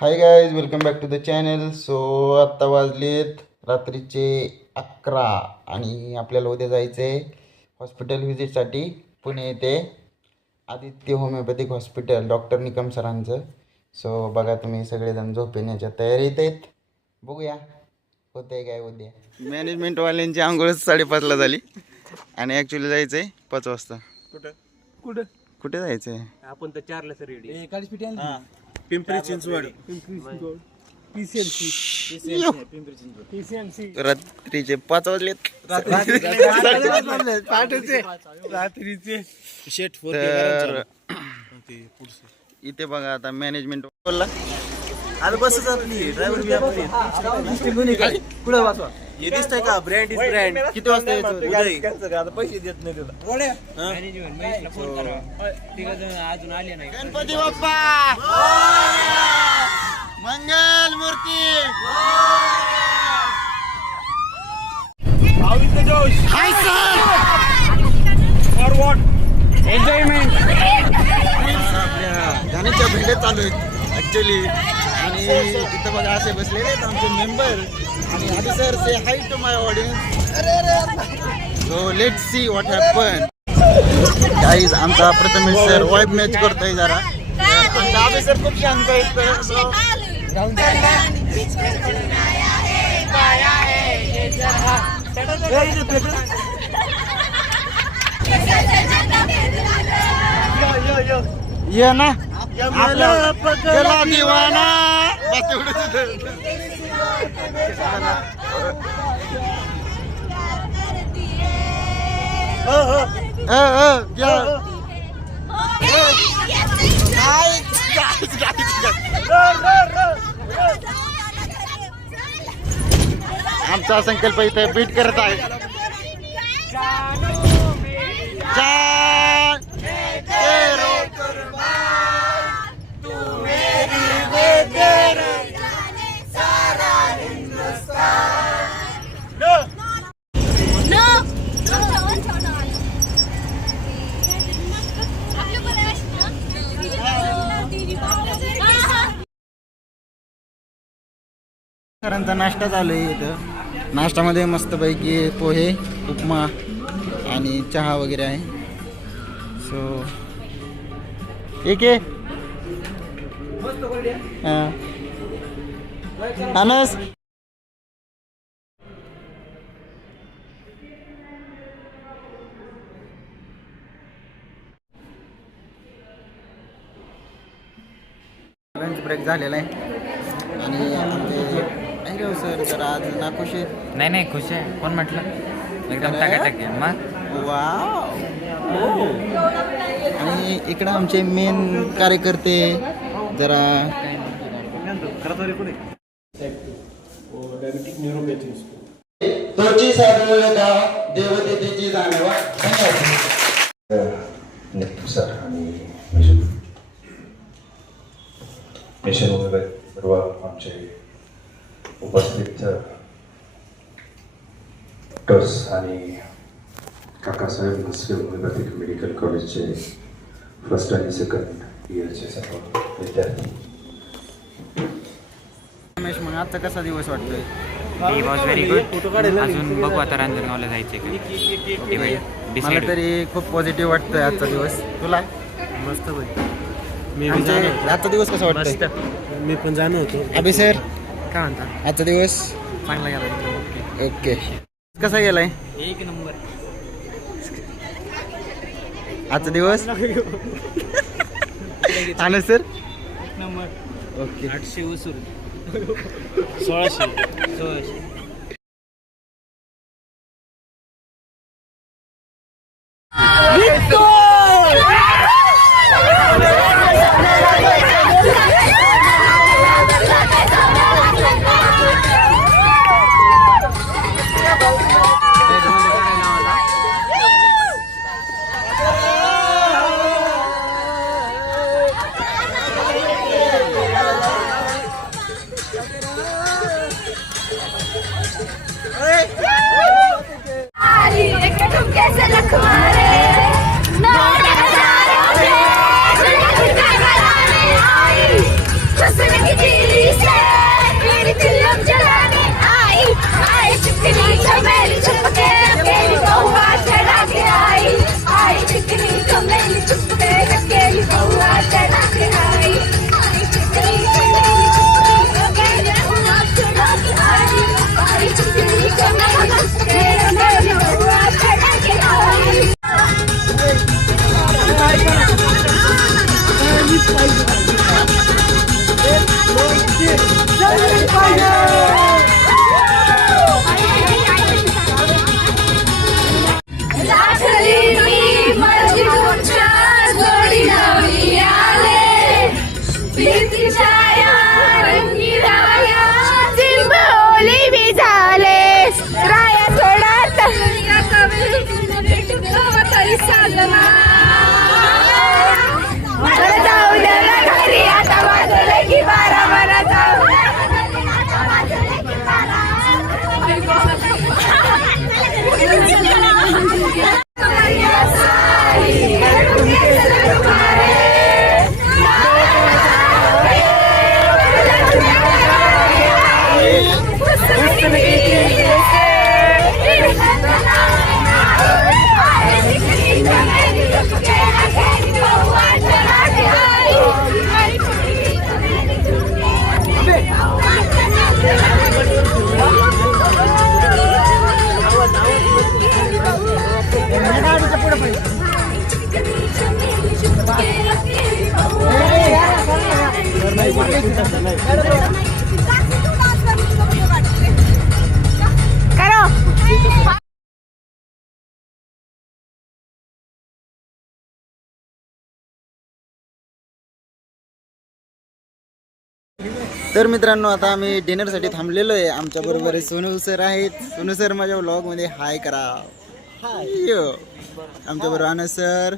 High guys, welcome back to the channel. So आत्ता वाजलेत रात्रीचे 11 आणि आपल्याला उद्या जायचं आहे हॉस्पिटल व्हिजिटसाठी पुणे येथे Aditya homeopathic hospital doctor Nikam सरांचं. सो बघा तुम्ही सगळेजण झोपेण्याच्या तयारीत आहेत. बघूया होतंय काय उद्या. मॅनेजमेंटवाल्यांची आंघोळच 5:30ला झाली आणि ॲक्च्युली जायचं आहे 5 वाजता. कुठं कुठं कुठे जायचं आहे? आपण तर 4ला सर रेडी. पिंपरी चिंचवड रात्रीचे 5 वाजलेत. रात्रीचे शेट तर इथे बघा आता मॅनेजमेंट बोलला आता बस आपली ड्रायव्हर बी आपली कुठं वाचवा हे दिसतंय का ब्रँड इज ब्रँड. किती वाजता यायचं? आता पैसे देत नाही त्याला. अजून आले नाही. गणपती बाप्पा मंगल मूर्ती. हाय सर एन्जॉयमेंट आपल्या गाण्याच्या भेंड्या चालू आहेत ऍक्च्युली. आणि इथं बघा असे बसलेले आहेत आमचे मेंबर. आणि आधी sir say hi to my audience. So let's see what happen. Guys आमचा प्रथमेश सर वाईब मॅच करतोय जरा. आमचा आबे सर खूप शांत आहेत. सो ये ना आपला पगला दिवाना बस एवढंच. आमचा संकल्प इथे बीट करत आहे. सरांचा नाश्ता चालू आहे इथं. नाश्त्यामध्ये मस्तपैकी पोहे, उपमा आणि चहा वगैरे आहे. सो ठीक आहे. अनस लंच ब्रेक झालेला आहे आणि आमचे सर जरा आज नाखुश आहेत. नाही खुश आहे. कोण म्हटलं? एकदम टाकाटाक आहे मग. वाव. आणि इकडं आमचे मेन कार्यकर्ते जरा त्वची साधलेल्या देवतेची जाणीव. सर आणि मिशन होमिओपॅथी सर्व आमचे उपस्थित डॉक्टर्स आणि काकासाहेब म्हस्के होमिओपॅथिक मेडिकल कॉलेजचे फर्स्ट आणि सेकंड इयरचे सर्व विद्यार्थी. रमेश, मग आजचा कसा दिवस वाटतोय? He was very good. अजून बघू आता रांजणगावला जायचे. मला तरी खूप पॉझिटिव्ह वाटतोय आजचा दिवस. तुला? मस्त आजचा दिवस कसा वाटतोय? मी पण जाणं होतो. अभि सर काय म्हणता? आजचा दिवस चांगला गेला. ओके. कसा गेलाय एक नंबर. आजचा दिवस? आणि सर ओके. 800 वसूल 1600. तर मित्रांनो आता आम्ही डिनरसाठी थांबलेलो आहे. आमच्या बरोबर सोनू सर आहेत. सोनू सर माझ्या व्लॉगमध्ये हाय करा. हाय आमच्या बरोबर आनंद सर.